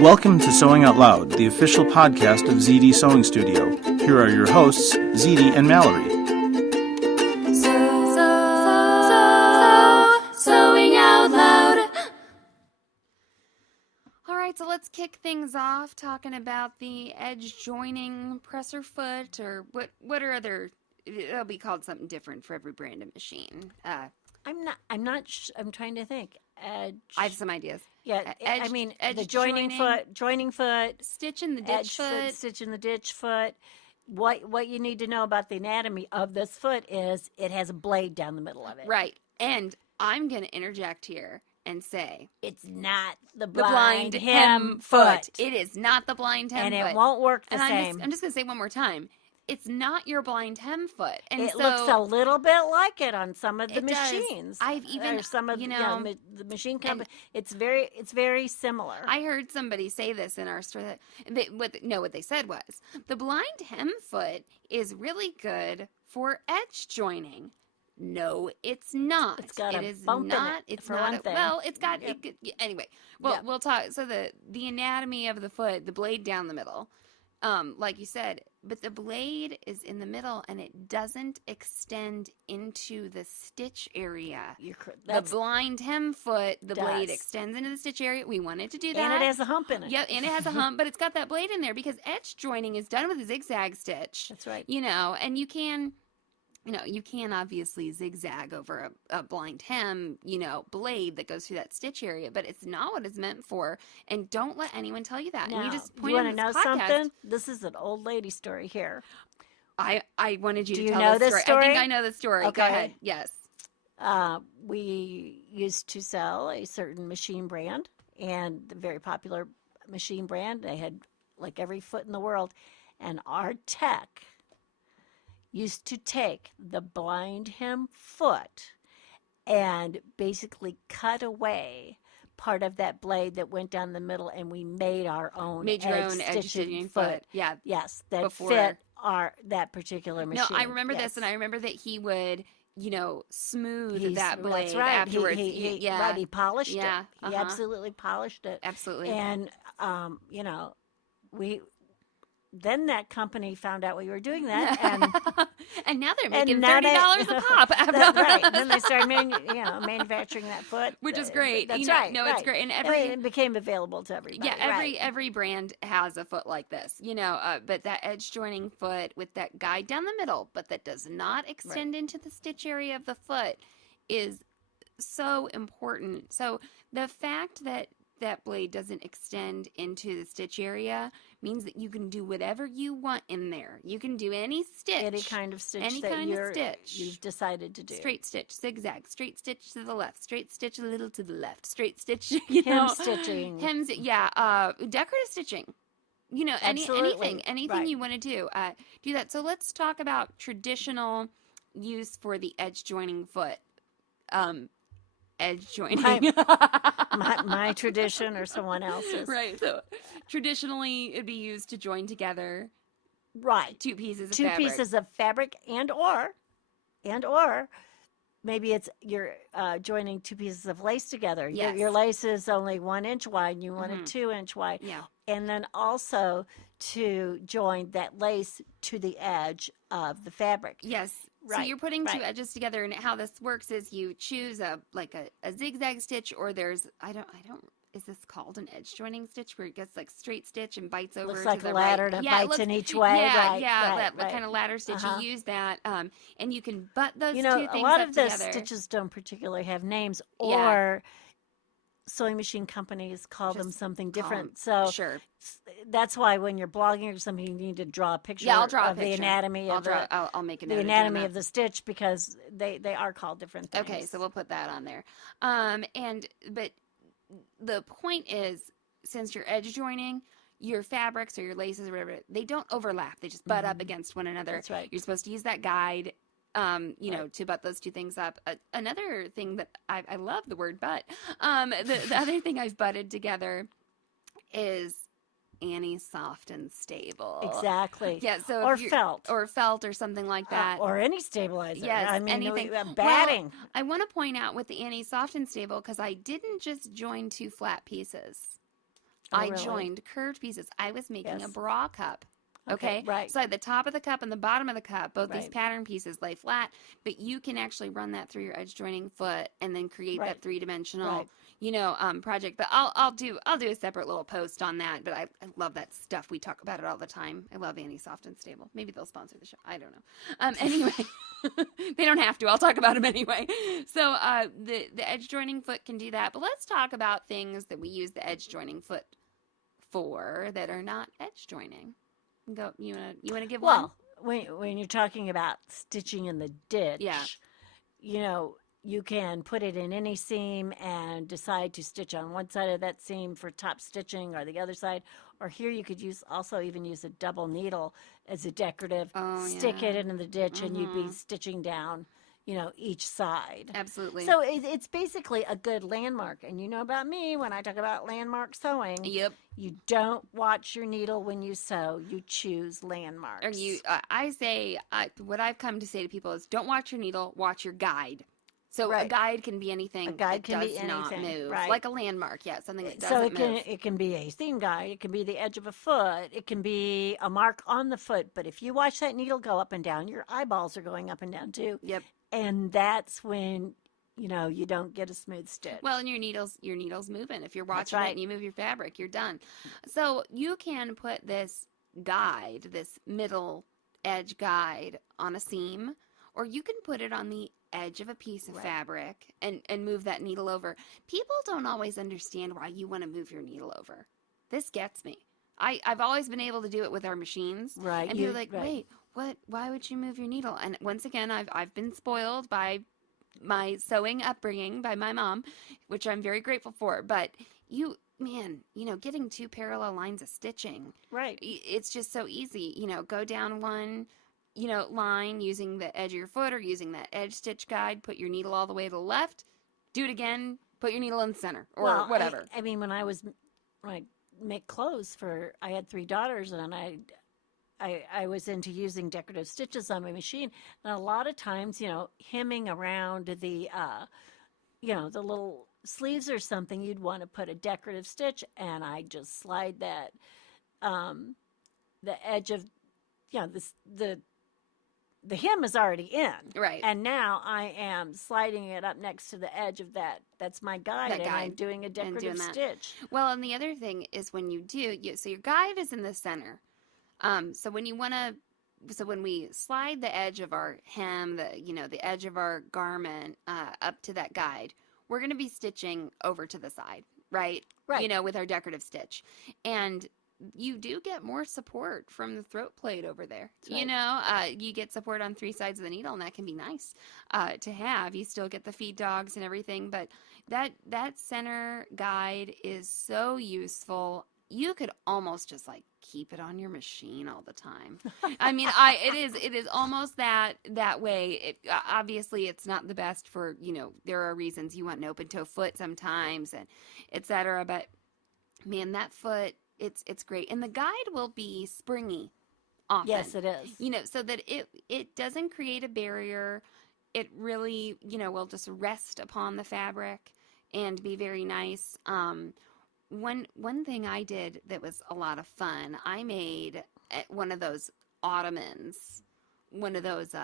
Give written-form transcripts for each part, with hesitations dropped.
Welcome to Sewing Out Loud, the official podcast of Zede Sewing Studio. Here are your hosts, Zede and Mallory. Sewing Out Loud. All right, so let's kick things off talking about the edge joining presser foot, or what are other, it'll be called something different for every brand of machine. I'm trying to think. Edge. I have some ideas. Yeah, edge, the joining foot, stitch in the ditch foot, stitch in the ditch foot. What you need to know about the anatomy of this foot is it has a blade down the middle of it. Right. And I'm going to interject here and say it's not the Blindhem foot. It is not the Blindhem foot. And it won't work the same. I'm just going to say one more time. It's not your Blindhem foot. And it looks a little bit like it on some of the does. machines. I've even, some of the machine company. It's very similar. I heard somebody say this in our store. What they said was the Blindhem foot is really good for edge joining. No, it's not. It's got a bump in it. It's for not. one thing. Well, it's got. Yep. Anyway, we'll talk. So the anatomy of the foot, the blade down the middle. Like you said, but the blade is in the middle and it doesn't extend into the stitch area. The Blindhem foot, the blade extends into the stitch area. We wanted to do that. And it has a hump in it. Yep, and it has a hump, but it's got that blade in there because edge joining is done with a zigzag stitch. That's right. And you can obviously zigzag over a Blindhem, blade that goes through that stitch area, but it's not what it's meant for. And don't let anyone tell you that. Now, and you just you want to know something? This is an old lady story here. I wanted you to tell know this story. I think I know the story. Okay. Go ahead. Yes. We used to sell a certain machine brand, and the very popular machine brand. They had like every foot in the world, and our tech used to take the Blindhem foot and basically cut away part of that blade that went down the middle, and we made our own edge stitching foot. Yeah. Yes, that fit that particular machine. No, I remember this, and I remember that he would, smooth that blade that's right. afterwards. He polished it. Yeah. He absolutely polished it. Absolutely. And, then that company found out we were doing that, and now they're making $30 a pop. That's right. Then they started manufacturing that foot, which is great. That's right. No, right. it's great, and it became available to everybody. Yeah, every brand has a foot like this, but that edge joining foot with that guide down the middle, but that does not extend into the stitch area of the foot is so important. So the fact that that blade doesn't extend into the stitch area means that you can do whatever you want in there. You can do any stitch. Any kind of stitch you've decided to do. Straight stitch, zigzag, straight stitch to the left, straight stitch a little to the left, straight stitch, hem stitching. Decorative stitching. Anything you want to do that. So let's talk about traditional use for the edge joining foot. Edge joining. My tradition or someone else's. Right. So traditionally it'd be used to join together. Right. Two pieces of fabric and or maybe it's you're joining two pieces of lace together. Yes. Your lace is only 1 inch wide and you want it 2 inch wide. Yeah. And then also to join that lace to the edge of the fabric. Yes. So you're putting two edges together, and how this works is you choose a zigzag stitch, or there's is this called an edge joining stitch where it gets like straight stitch and bites over? Looks like to the a ladder right. that bites in each way. That kind of ladder stitch. You use that, and you can butt those two things up together. A lot of the stitches don't particularly have names, or sewing machine companies call them something different. So that's why when you're blogging or something, you need to draw a picture of the anatomy of I'll make the anatomy of the stitch, because they are called different things. Okay, so we'll put that on there. But the point is, since you're edge joining, your fabrics or your laces or whatever, they don't overlap. They just butt up against one another. That's right. You're supposed to use that guide to butt those two things up. Another thing that I love the word butt. The other thing I've butted together is Annie Soft and Stable. Exactly. Yeah. So felt or something like that, or any stabilizer. Yes. I mean, anything. batting. Well, I want to point out with the Annie Soft and Stable, because I didn't just join two flat pieces. Oh, I really? joined curved pieces. I was making a Yes. bra cup. Okay, Okay, right. so I had the top of the cup and the bottom of the cup, both these Right. pattern pieces lay flat, but you can actually run that through your edge joining foot and then create Right. that three-dimensional, Right. project. But I'll do a separate little post on that. But I love that stuff. We talk about it all the time. I love Annie Soft and Stable. Maybe they'll sponsor the show. I don't know. Anyway, they don't have to. I'll talk about them anyway. So the edge joining foot can do that. But let's talk about things that we use the edge joining foot for that are not edge joining. Go. You wanna give one? Well, when you're talking about stitching in the ditch, Yeah. You can put it in any seam and decide to stitch on one side of that seam for top stitching or the other side. Or here you could also even use a double needle as a decorative. Oh, Stick yeah. it in the ditch and you'd be stitching down, each side. Absolutely. So it's basically a good landmark. And you know about me when I talk about landmark sewing. Yep. You don't watch your needle when you sew. You choose landmarks. Or I say, what I've come to say to people is, don't watch your needle, watch your guide. So Right. a guide can be anything. A guide that can does be not anything, move, right. like a landmark. Yeah, something that So doesn't move. it can be a seam guide. It can be the edge of a foot. It can be a mark on the foot. But if you watch that needle go up and down, your eyeballs are going up and down too. Yep. And that's when you don't get a smooth stitch. Well, and your needle's moving. If you're watching right. it and you move your fabric, you're done. So you can put this guide, this middle edge guide, on a seam, or you can put it on the edge of a piece of Right. fabric and move that needle over. People don't always understand why you want to move your needle over. This gets me. I've always been able to do it with our machines. Right, And you- people are like, right. wait, why would you move your needle? And once again, I've been spoiled by my sewing upbringing by my mom, which I'm very grateful for. But getting two parallel lines of stitching, Right. it's just so easy. Go down one, line using the edge of your foot or using that edge stitch guide, put your needle all the way to the left, do it again, put your needle in the center or Well, whatever. I mean, when I make clothes I had 3 daughters, and I was into using decorative stitches on my machine, and a lot of times, hemming around the the little sleeves or something, you'd want to put a decorative stitch, and I just slide that the edge of the hem is already in. Right. And now I am sliding it up next to the edge of that. That's my guide, That and I'm guide, doing a doing decorative that. stitch. Well, and the other thing is when you do, so your guide is in the center. So when we slide the edge of our hem, the edge of our garment up to that guide, we're going to be stitching over to the side, right? Right. With our decorative stitch. And you do get more support from the throat plate over there. That's right. You get support on 3 sides of the needle, and that can be nice to have. You still get the feed dogs and everything, but that center guide is so useful. You could almost just keep it on your machine all the time. I mean, it is almost that way. Obviously it's not the best for, there are reasons you want an open toe foot sometimes and etc. But man, that foot, it's great. And the guide will be springy often. Yes, it is. So that it doesn't create a barrier. It really, will just rest upon the fabric and be very nice. One thing I did that was a lot of fun, I made one of those ottomans, one of those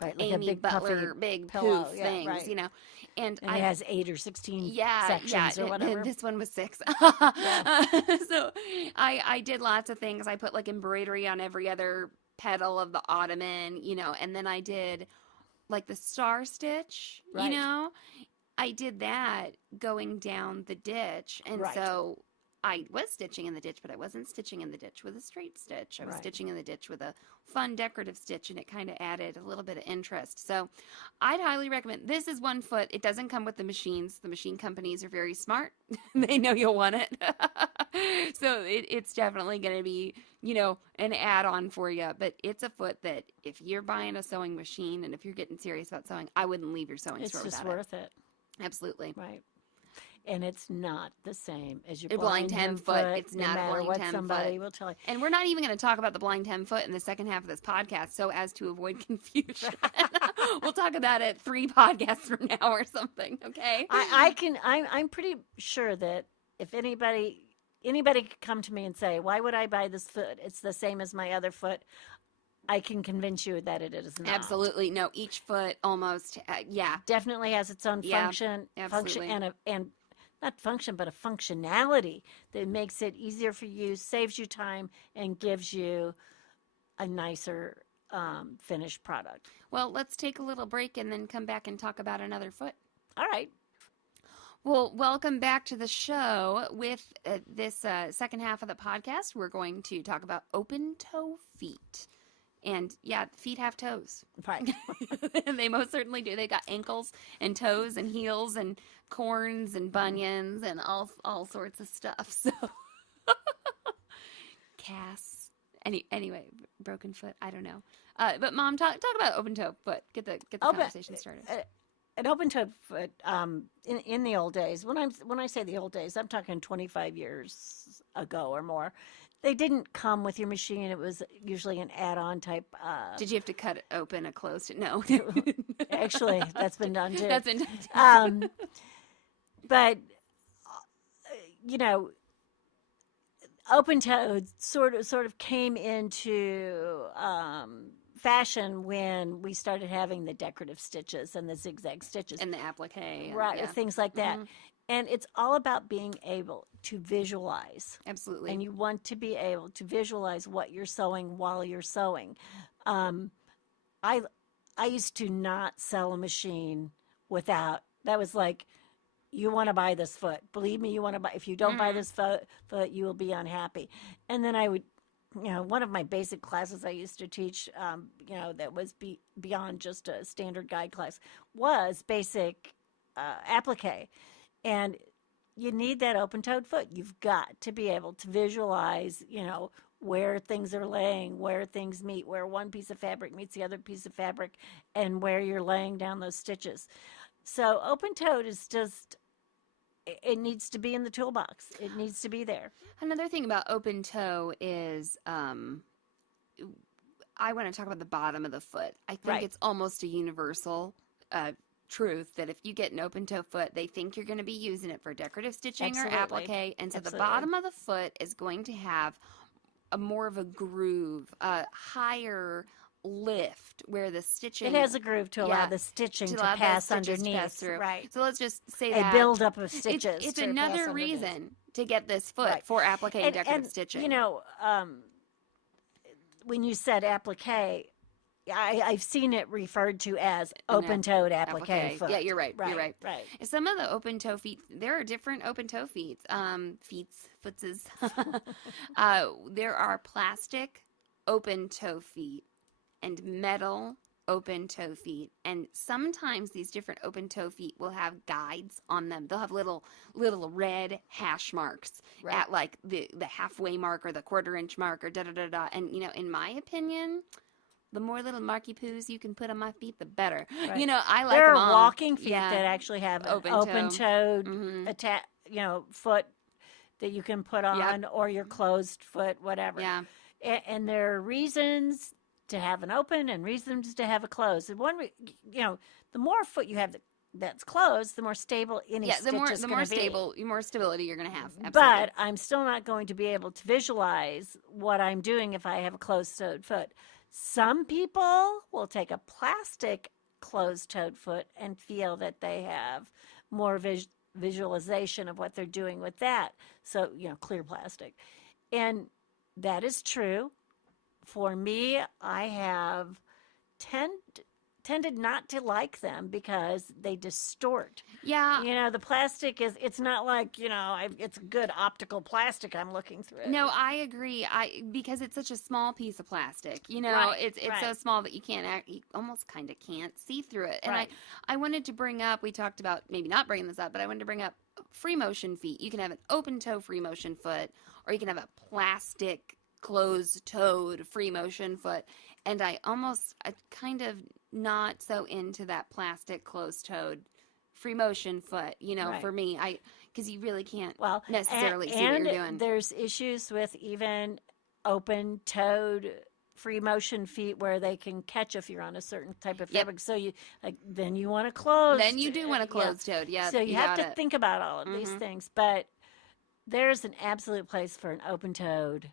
Right, like Amy a big Butler puffy big pillow, poof yeah, things, right. And And it has 8 or 16 sections or and whatever. this one was 6. So I did lots of things. I put embroidery on every other petal of the ottoman, and then I did the star stitch, Right. I did that going down the ditch. And Right. so I was stitching in the ditch, but I wasn't stitching in the ditch with a straight stitch. I was Right. stitching in the ditch with a fun decorative stitch, and it kind of added a little bit of interest. So I'd highly recommend. This is 1 foot. It doesn't come with the machines. The machine companies are very smart. They know you'll want it. So it's definitely going to be, an add-on for you. But it's a foot that if you're buying a sewing machine and if you're getting serious about sewing, I wouldn't leave your sewing It's store just without worth it. it. Absolutely. Right. And it's not the same as your A Blindhem foot. It's no not a matter what Blindhem somebody foot. will tell you. And we're not even going to talk about the Blindhem foot in the second half of this podcast, so as to avoid confusion. We'll talk about it 3 podcasts from now or something, okay? I'm pretty sure that if anybody anybody could come to me and say, why would I buy this foot? It's the same as my other foot. I can convince you that it is not. Absolutely. No, each foot almost, yeah. Definitely has its own Yeah, function absolutely. and not function, but a functionality that makes it easier for you, saves you time, and gives you a nicer finished product. Well, let's take a little break and then come back and talk about another foot. All right. Well, welcome back to the show. With this second half of the podcast, we're going to talk about open toe feet. And yeah, feet have toes. Right. They most certainly do. They got ankles and toes and heels and corns and bunions and all sorts of stuff. So casts. Anyway, broken foot. I don't know. But Mom, talk about open toe foot. Get the conversation started. An open toed foot in the old days. When I say the old days, I'm talking 25 years ago or more. They didn't come with your machine. It was usually an add-on type. Did you have to cut it open a closed? No. Actually, that's been done too. That's been done too. But you know, open toed sort of came into fashion when we started having the decorative stitches and the zigzag stitches And the applique. And, right, yeah. things like that. And it's all about being able to visualize. Absolutely. And you want to be able to visualize what you're sewing while you're sewing. I used to not sell a machine without, that was like, you want to buy this foot. Believe me, you want to buy, if you don't buy this foot, you will be unhappy. And then I would, one of my basic classes I used to teach, that was beyond just a standard guide class, was basic applique. And you need that open-toed foot. You've got to be able to visualize, where things are laying, where things meet, where one piece of fabric meets the other piece of fabric, and where you're laying down those stitches. So open-toed is just, it needs to be in the toolbox. It needs to be there. Another thing about open toe is I want to talk about the bottom of the foot. I think it's almost a universal truth that if you get an open toe foot, they think you're going to be using it for decorative stitching or applique, and so the bottom of the foot is going to have a more of a groove, a higher lift where the stitching, it has a groove to allow the stitching to pass underneath. Pass through. Right. So let's just say a that buildup of stitches. It's to another pass reason to get this foot for applique and decorative stitching. When you said applique, I've seen it referred to as open-toed applique foot. Yeah, you're right. You're right. Right. Some of the open toe feet, there are different open toe feet. Footses. There are plastic open toe feet and metal open toe feet, and sometimes these different open toe feet will have guides on them. They'll have little red hash marks at like the halfway mark or the quarter-inch mark or da-da-da-da. And, in my opinion, the more little marky poos you can put on my feet, the better. Right. I like there them are all. walking feet that actually have an open-toed foot that you can put on, or your closed foot, whatever. Yeah. And there are reasons to have an open and reasons to have a closed. And the more foot you have that's closed, the more stable any stitch is going to be. The more stability you're going to have. Absolutely. But I'm still not going to be able to visualize what I'm doing if I have a closed-toed foot. Some people will take a plastic closed-toed foot and feel that they have more visualization of what they're doing with that. So, clear plastic. And that is true. For me, I have tended not to like them because they distort. Yeah. The plastic it's not like, it's good optical plastic I'm looking through. No, I agree. Because it's such a small piece of plastic, it's so small that you almost kind of can't see through it. And I wanted to bring up, we talked about maybe not bringing this up, but I wanted to bring up free motion feet. You can have an open toe free motion foot, or you can have a plastic closed-toed free motion foot, and I kind of not so into that plastic closed-toed free motion foot, for me, because you really can't necessarily see what you're doing. There's issues with even open-toed free motion feet where they can catch if you're on a certain type of fabric. So then you want to close. Then you do want a closed-toed, yeah. So you have to think about all of these things, but there's an absolute place for an open-toed,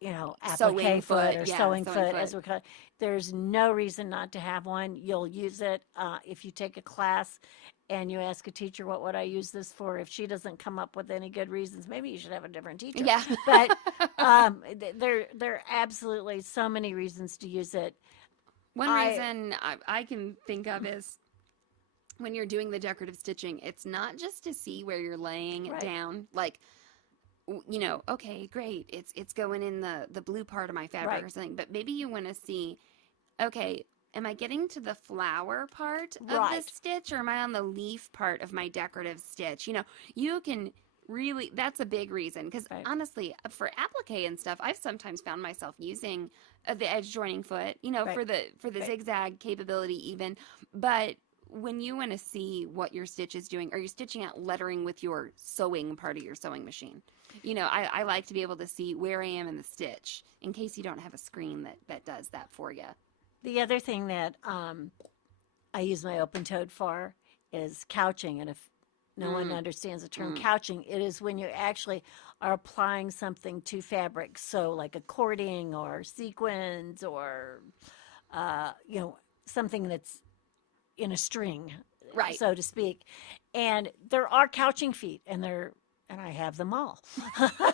Sewing applique foot or foot, yeah, sewing sewing foot, foot. as we call it. There's no reason not to have one. You'll use it if you take a class and you ask a teacher, what would I use this for? If she doesn't come up with any good reasons, maybe you should have a different teacher. Yeah. But there are absolutely so many reasons to use it. One reason I can think of is when you're doing the decorative stitching, it's not just to see where you're laying it Right. down. Like, okay, great. It's going in the blue part of my fabric Right. or something. But maybe you want to see, okay, am I getting to the flower part of Right. the stitch, or am I on the leaf part of my decorative stitch? You can really, that's a big reason. Because Right. honestly, for applique and stuff, I've sometimes found myself using the edge joining foot, Right. for the Right. zigzag capability even. But when you want to see what your stitch is doing, are you stitching out lettering with your sewing part of your sewing machine? I like to be able to see where I am in the stitch in case you don't have a screen that does that for you. The other thing that I use my open-toed for is couching. And if no one understands the term couching, it is when you actually are applying something to fabric. So like a cording or sequins or, something that's in a string, Right. so to speak. And there are couching feet, and I have them all.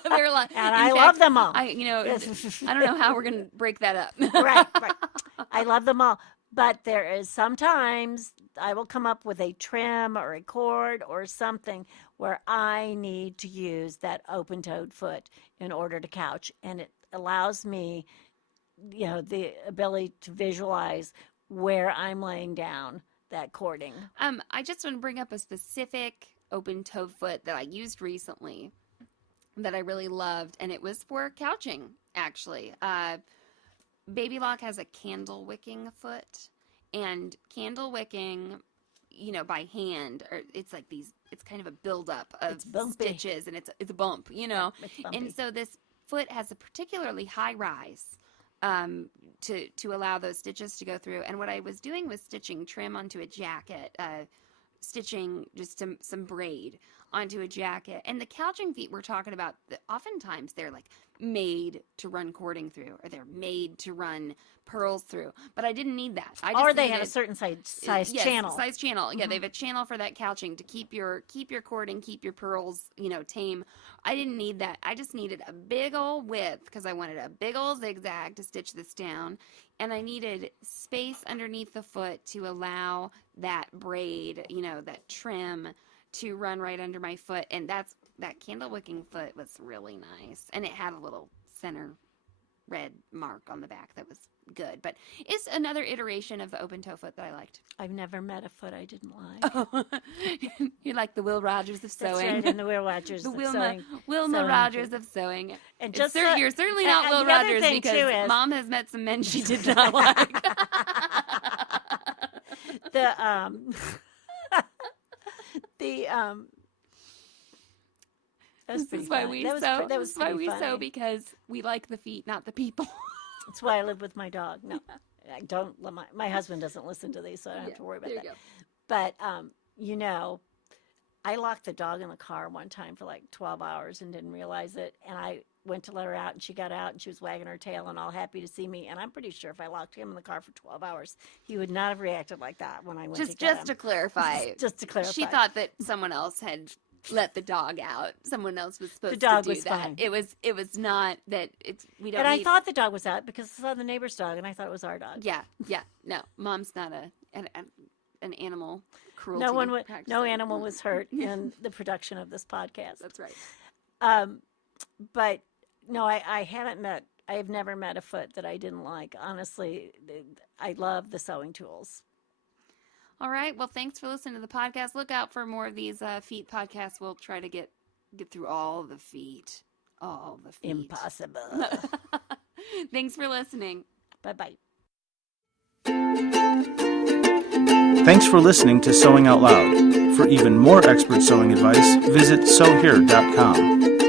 They're like, And in I fact, love them all. I don't know how we're going to break that up. Right. I love them all. But there is sometimes I will come up with a trim or a cord or something where I need to use that open-toed foot in order to couch. And it allows me, the ability to visualize where I'm laying down that cording. I just want to bring up a specific open-toed foot that I used recently that I really loved, and it was for couching, actually. Baby Lock has a candle wicking foot, and candle wicking, by hand, or it's like it's kind of a buildup of It's bumpy. stitches, and it's a bump, It's bumpy. And so this foot has a particularly high rise to allow those stitches to go through. And what I was doing was stitching trim onto a jacket, stitching just some braid onto a jacket. And the couching feet we're talking about, oftentimes they're like made to run cording through, or they're made to run pearls through. But I didn't need that. Or they have a certain size yes, channel. Size channel. Yeah, they have a channel for that couching to keep your cording, keep your pearls, tame. I didn't need that. I just needed a big old width because I wanted a big old zigzag to stitch this down. And I needed space underneath the foot to allow that braid, that trim to run right under my foot. And that candle wicking foot was really nice. And it had a little center red mark on the back that was good. But it's another iteration of the open toe foot that I liked. I've never met a foot I didn't like. Oh, you're like the Will Rogers of That's sewing. right, and the Will Rogers The of Wilma sewing Rogers feet. of sewing. And It's just so- you're certainly and- not and Will the other Rogers thing, because too, is- Mom has met some men she did not like. That was This pretty is why funny. we That was sew. pre- that was This is why pretty we sew, funny. because we like the feet, not the people. That's why I live with my dog. No, I don't. My husband doesn't listen to these, so I don't have to worry about there that. you go. But I locked the dog in the car one time for like 12 hours and didn't realize it. And I went to let her out, and she got out, and she was wagging her tail and all happy to see me. And I'm pretty sure if I locked him in the car for 12 hours, he would not have reacted like that when I went to get Just him. to clarify, Just to clarify. she thought that someone else had let the dog out. Someone else was supposed dog to do was that. fine. It was not that. We don't. And I need- thought the dog was out because I saw the neighbor's dog, and I thought it was our dog. Yeah. No, Mom's not an animal cruelty. No practicer. animal was hurt in the production of this podcast. That's right. But no, I have never met a foot that I didn't like. Honestly, I love the sewing tools. All right. Well, thanks for listening to the podcast. Look out for more of these feet podcasts. We'll try to get through all the feet. All the feet. Impossible. Thanks for listening. Bye-bye. Thanks for listening to Sewing Out Loud. For even more expert sewing advice, visit sewhere.com.